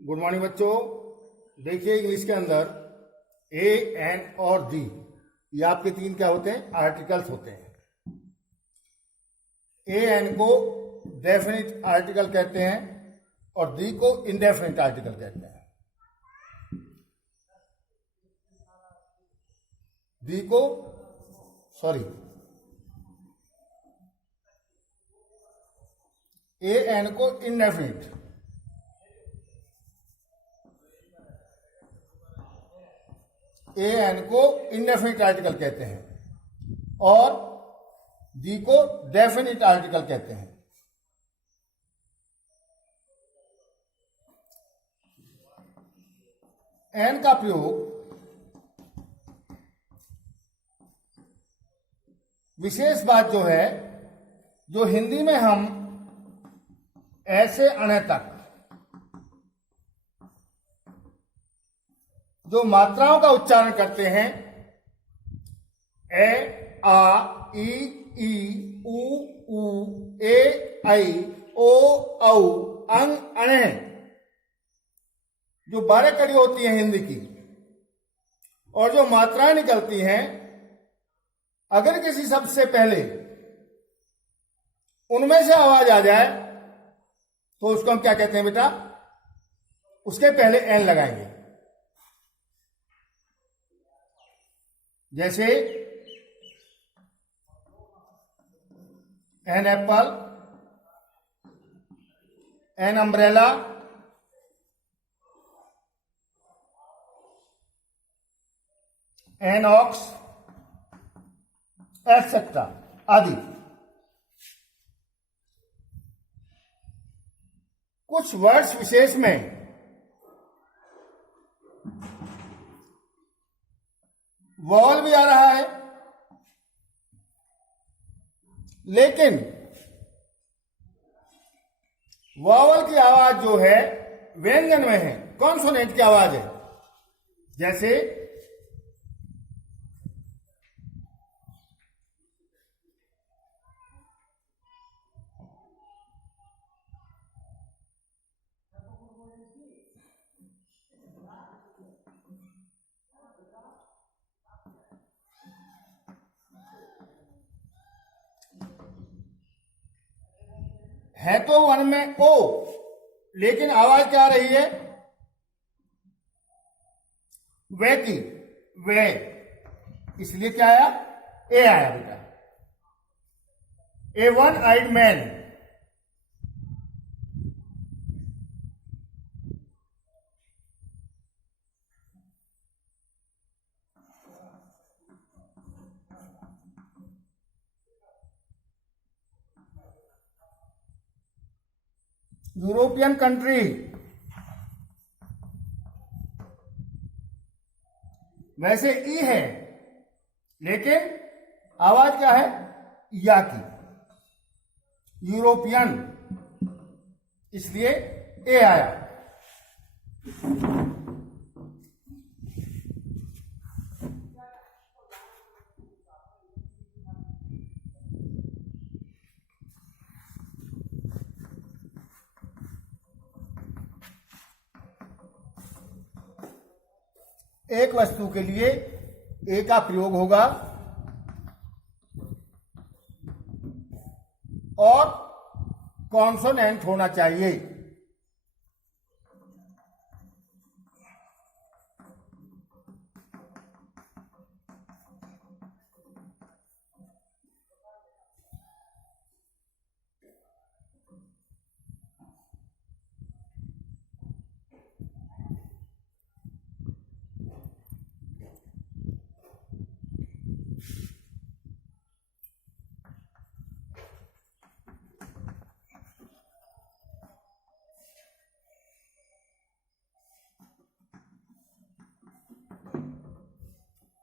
Good morning बच्चों। देखिए English के अंदर ए एन और दी, ये आपके तीन क्या होते हैं? आर्टिकल्स होते हैं। ए एन को डेफिनिट आर्टिकल कहते हैं और दी को इंडेफिनिट आर्टिकल कहते हैं। दी को ए एन को इंडेफिनिट, ए एन को इंडेफिनिट आर्टिकल कहते हैं और दी को डेफिनिट आर्टिकल कहते हैं। एन का प्रयोग विशेष बात जो है, जो हिंदी में हम ऐसे अणे तक जो मात्राओं का उच्चारण करते हैं, ए आ ई ई उ ऊ ए ऐ ओ औ अंग अणे, जो 12 कड़ी होती है हिंदी की, और जो मात्राएं निकलती हैं, अगर किसी शब्द से पहले उनमें से आवाज आ जाए तो उसको हम क्या कहते हैं बेटा? उसके पहले एन लगाएंगे। जैसे an apple, an umbrella, an ox, etcetera आदि। कुछ वर्ड्स विशेष में वॉवल भी आ रहा है, लेकिन वॉवल की आवाज जो है व्यंजन में है, कॉन्सोनेंट की आवाज है। जैसे है तो वन में ओ, लेकिन आवाज क्या आ रही है? वे की, वे, इसलिए क्या आया? ए आया बेटा। A one eyed man, European country, वैसे ई है लेकिन आवाज क्या है? या की। यूरोपियन, इसलिए ए आया। एक वस्तु के लिए ए का प्रयोग होगा और कॉन्सोनेंट होना चाहिए।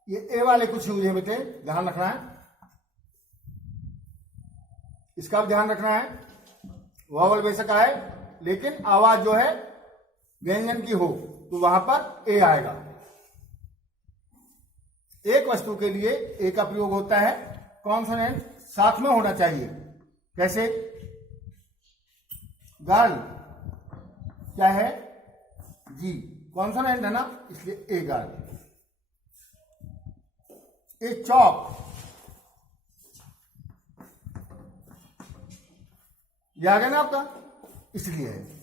ये ए वाले कुछ यूज है बेटे, ध्यान रखना है, इसका भी ध्यान रखना है। वॉवल बेशक आए लेकिन आवाज जो है व्यंजन की हो तो वहां पर ए आएगा। एक वस्तु के लिए ए का प्रयोग होता है, कॉन्सोनेंट साथ में होना चाहिए। कैसे? गर्ल क्या है? जी कॉन्सोनेंट है ना, इसलिए ए का ए चॉक, ये आ गया ना आपका, इसलिए है।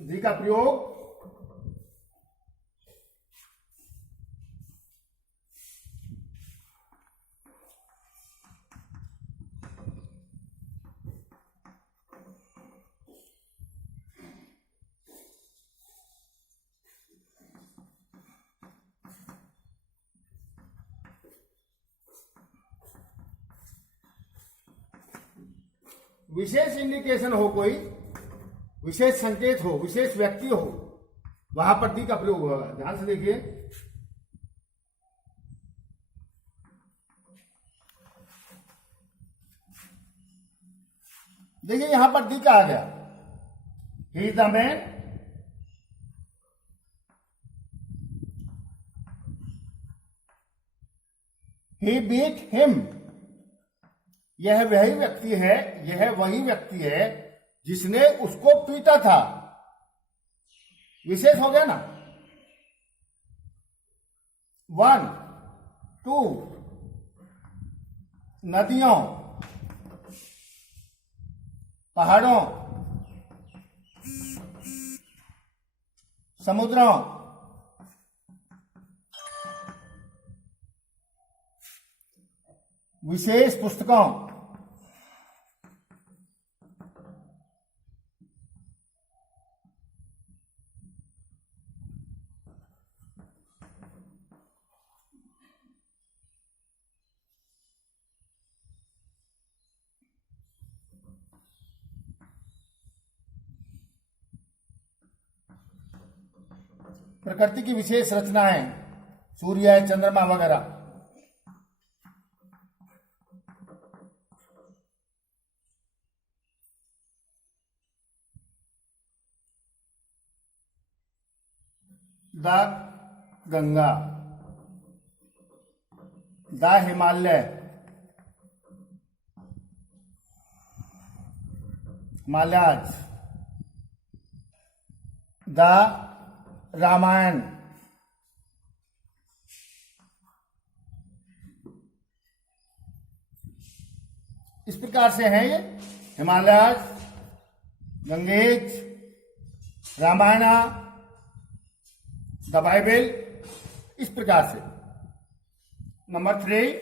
दी का प्रयोग विशेष इंडिकेशन हो, कोई विशेष संकेत हो, विशेष व्यक्ति हो, वहां पर दी का प्रयोग होगा। ध्यान से देखिए, देखिए यहां पर दी का आ गया, he is the man, he beat him, यह वही व्यक्ति है, यह वही व्यक्ति है जिसने उसको पीटा था। विशेष हो गया ना। 1 2 नदियों, पहाड़ों, समुद्रों, विशेष पुस्तकों, प्रकृति की विशेष रचनाएं, सूर्य है, चंद्रमा वगैरह। The Ganga, the Himalaya, Himalayas, the Ramayan, इस प्रकार से है ये हिमालयाज, गंगेज, रामायणा, द बाइबल, इस प्रकार से। नंबर 3,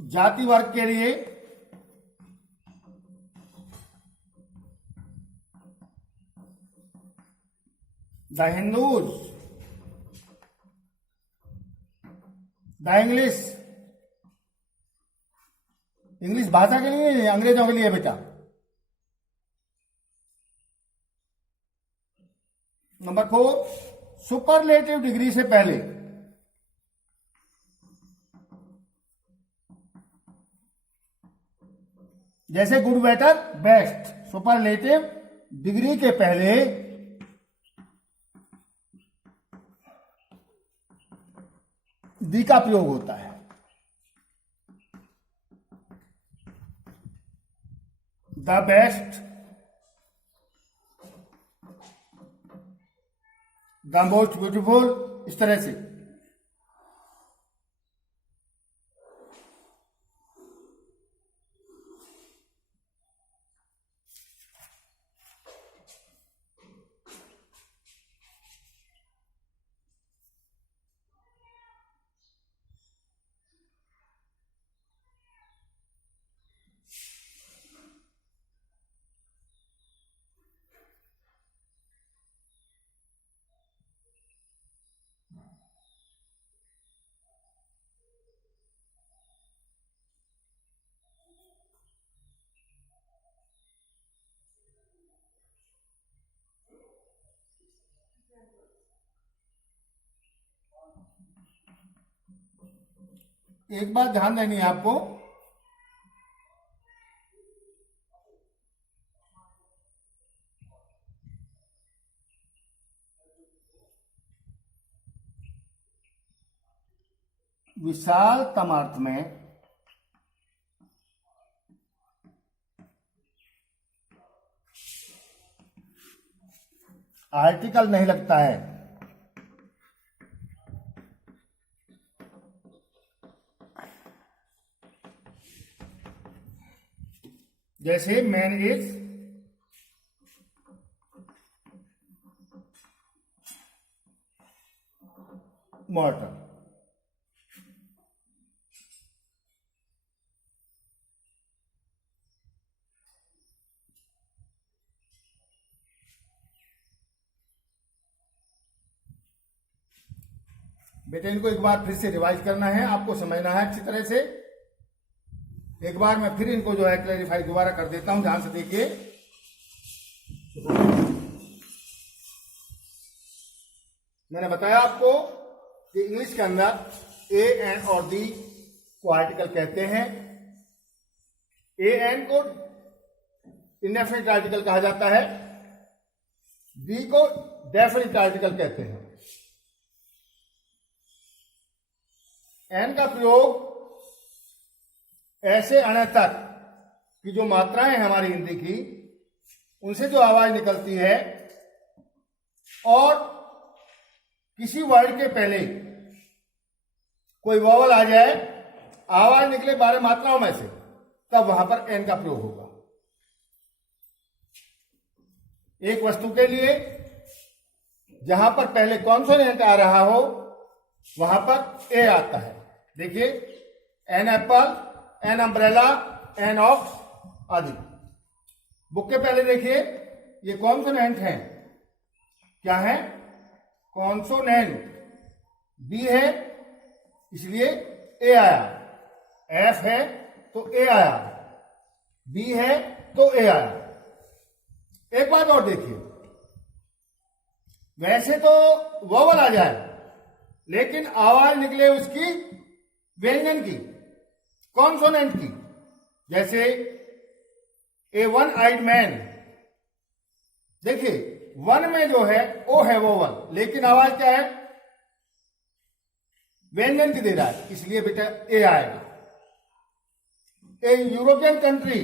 जाति वर्ग के लिए the Hindus, the English, English भाषा के लिए, अंग्रेजों के लिए बेटा। नंबर 4, सुपरलेटिव डिग्री से पहले, जैसे good, better, best, superlative degree के पहले दी का प्रयोग होता है। The best, the most beautiful, इस तरह से। एक बात ध्यान देनी है आपको, विशालतम अर्थ में आर्टिकल नहीं लगता है। जैसे मैन इज मॉर्टल। बेटे इनको एक बार फिर से रिवाइज करना है, आपको समझना है अच्छी तरह से। एक बार मैं फिर इनको जो है क्लैरिफाई दोबारा कर देता हूं, ध्यान से देखिए। मैंने बताया आपको कि इंग्लिश के अंदर ए एन और दी को आर्टिकल कहते हैं। ए एन को इंडेफिनिट आर्टिकल कहा जाता है, दी को डेफिनिट आर्टिकल कहते हैं। एन का प्रयोग ऐसे अण तक की जो मात्राएं हैं हमारी हिंदी की, उनसे जो आवाज निकलती है और किसी वर्ड के पहले कोई वॉवल आ जाए, आवाज निकले 12 मात्राओं में से, तब वहां पर एन का प्रयोग होगा। एक वस्तु के लिए जहां पर पहले कॉन्सोनेंट आ रहा हो वहां पर ए आता है। देखिए, an apple, an umbrella, an ox आदि। बुक के पहले देखिए, ये कॉन्सोनेंट हैं। क्या है? कॉन्सोनेंट। बी है इसलिए ए आया, एफ है तो ए आया, बी है तो ए आया। एक बात और देखिए, वैसे तो वोवल आ जाए लेकिन आवाज निकले उसकी व्यंजन की, कॉन्सोनेंट की। जैसे ए वन आइड मैन, देखिए वन में जो है ओ है वोवल, लेकिन आवाज क्या है? व्यंजन की दे रहा है, इसलिए बेटा ए आएगा। ए यूरोपियन कंट्री,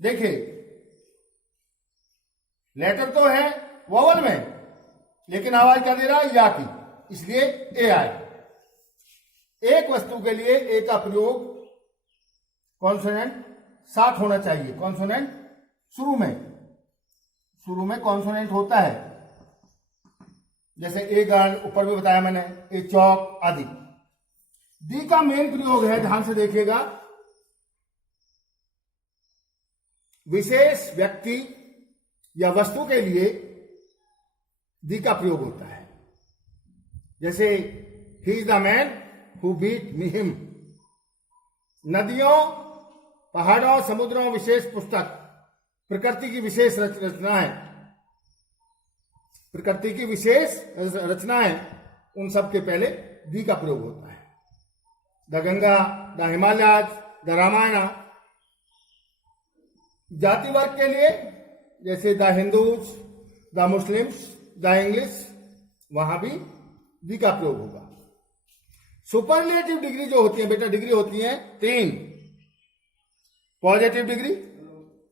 देखिए लेटर तो है वोवल में लेकिन आवाज क्या दे रहा है? या की, इसलिए ए आएगा। एक वस्तु के लिए ए का प्रयोग कॉन्सोनेंट साथ होना चाहिए। कॉन्सोनेंट शुरू में कॉन्सोनेंट होता है। जैसे ए गार्ड ऊपर भी बताया मैंने, ए चौक आदि। दी का मेन प्रयोग है, ध्यान से देखिएगा, विशेष व्यक्ति या वस्तु के लिए दी का प्रयोग होता है। जैसे he is the man who beat me him. नदियों, पहाड़ों, समुद्रों विशेष पुस्तक, प्रकृति की विशेष रचनाएं, प्रकृति की विशेष रचनाएं, उन सब के पहले दी का प्रयोग होता है। The Ganga, the Himalayas, the Ramayan. जाति वर्ग के लिए जैसे the Hindus, the Muslims, the English, वहां भी दी का प्रयोग होगा। सुपरलेटिव डिग्री जो होती है बेटा, डिग्री होती है 3, पॉजिटिव डिग्री,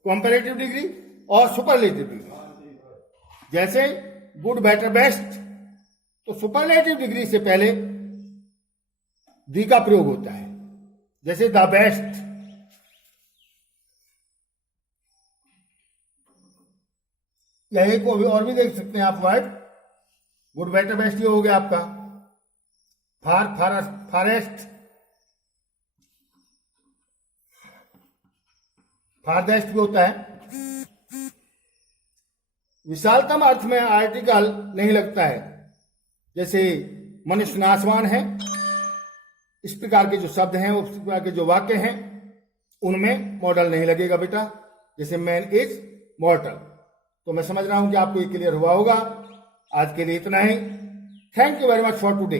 कंपैरेटिव डिग्री और सुपरलेटिव डिग्री। जैसे गुड, बेटर, बेस्ट, तो सुपरलेटिव डिग्री से पहले दी का प्रयोग होता है। जैसे द बेस्ट। यही को भी और भी देख सकते हैं आप वर्ड। गुड, बेटर, बेस्ट ये हो गया आपका। फॉरेस्ट, फारदेस्ट भी होता है। विशालतम अर्थ में आर्टिकल नहीं लगता है। जैसे मनुष्य नाशवान है, इस प्रकार के जो शब्द हैं, उस प्रकार के जो वाक्य हैं, उनमें मॉडल नहीं लगेगा बेटा। जैसे मैन इज मॉर्टल। तो मैं समझ रहा हूं कि आपको ये क्लियर हुआ होगा। आज के लिए इतना ही। Thank you very much for today.